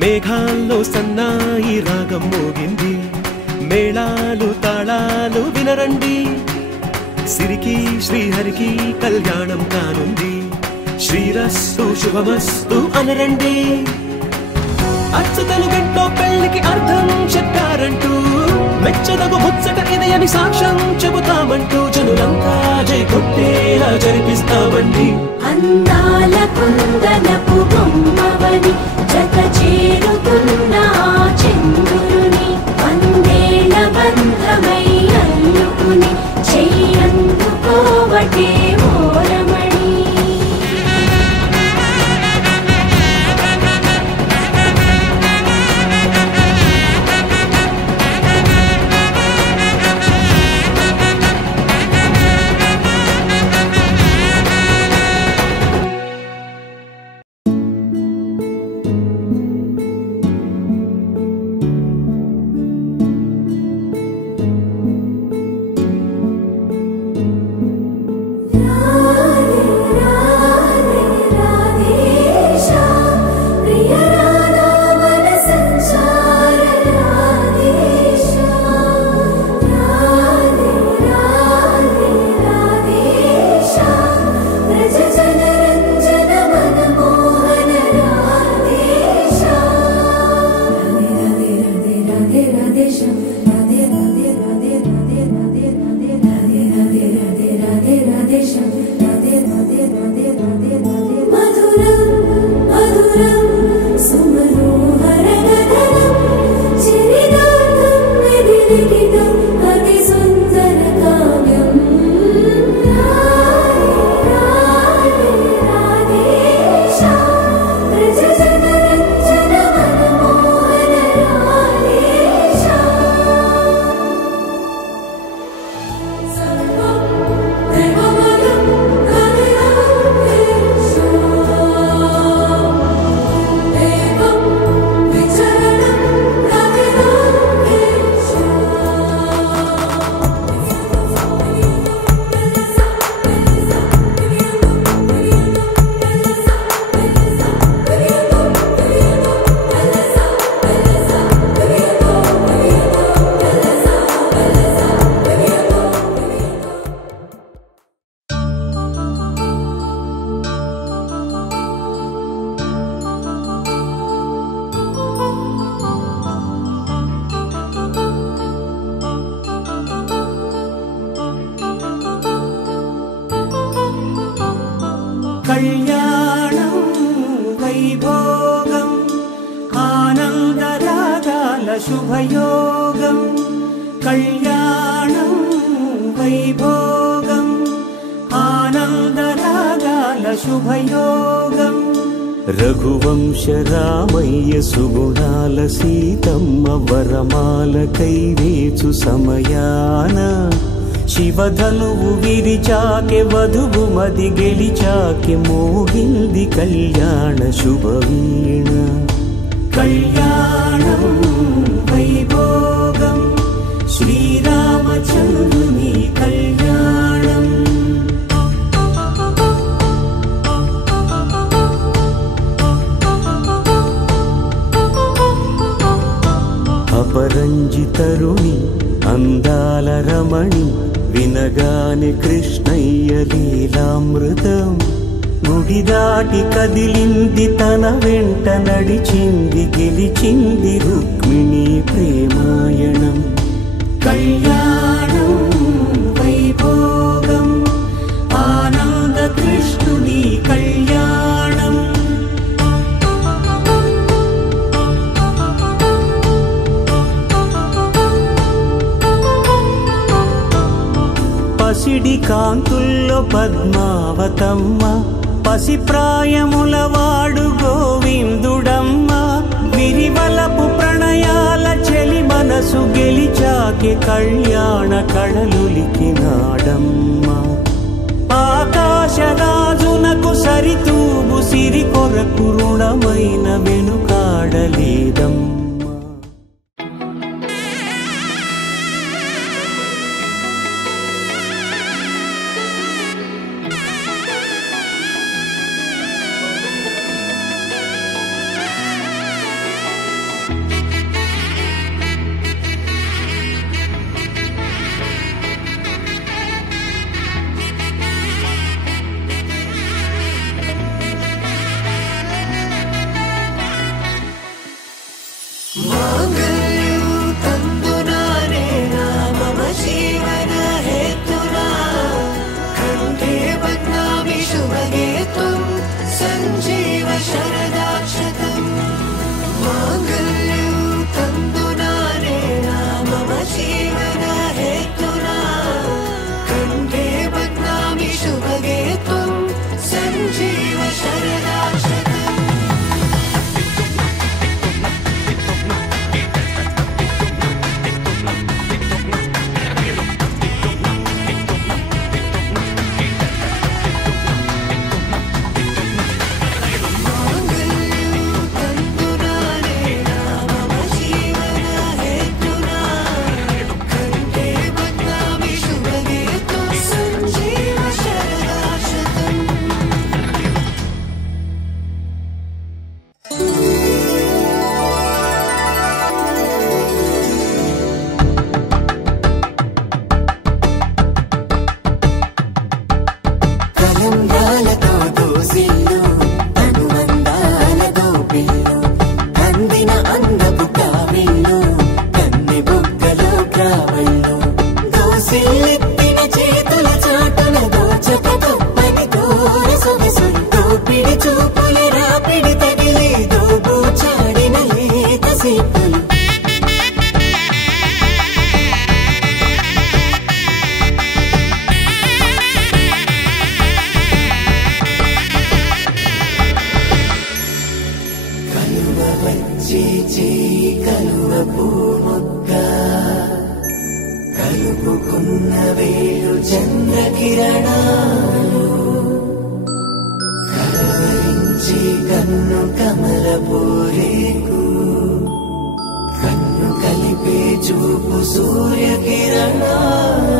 మేఘాల్లో సన్నాయి రాగం మోగింది, మేళాలు తాళాలు వినరండి, సిరికి శ్రీహరికి కళ్యాణం కానుంది, శ్రీరస్తు శుభమస్తు అనరండి. అచ్చతలు గంటో పెళ్లికి అర్థం చెప్పారంటూ, మెచ్చదగు ముచ్చట ఇది అని సాక్ష్యం చెబుతామంటూ, జనులంతా జై కొట్టేలా జరిపిస్తామండి. అందాల కుందనపు బొమ్మవని జత చేరుతున్న చంద్రుని, వందేల బంధమై అల్లుకుని చెయ్యందుకోవటే ఓరమణి. కళ్యాణం వైభోగం ఆనందరాగాల శుభయోగం, కళ్యాణం వైభోగం ఆనందరాగాల శుభయోగం. రఘువంశ రామయ్య సుగుణాల సీతమ్మ వరమాల కైవేచు సమయాన, శివధనువు విరిచాకె వధువు మది గెలిచాకె మోగింది కళ్యాణ శుభవీణ. కళ్యాణం వైభోగం శ్రీరామచంద్రుని కళ్యాణం. అపరంజి తరుణి అందాల రమణి, వినగానే కృష్ణయ్య లీలామృతం, గుడి దాటి కదిలింది తన వెంట నడిచింది గెలిచింది రుక్మిణి ప్రేమాయణం. కళ్యాణం పసిడి కాంతుల్లో పద్మావతమ్మ, పసిప్రాయముల వాడు గోవిందుడమ్మ. విరివలపు ప్రణయాల చెలి మనసు గెలిచాకే కళ్యాణ కళలులికినాడమ్మ. ఆకాశరాజునకు సరితూబు సిరి కొరకు రుణమైన వెనుకాడలేదమ్మ. చూపు సూర్య కిరణాలు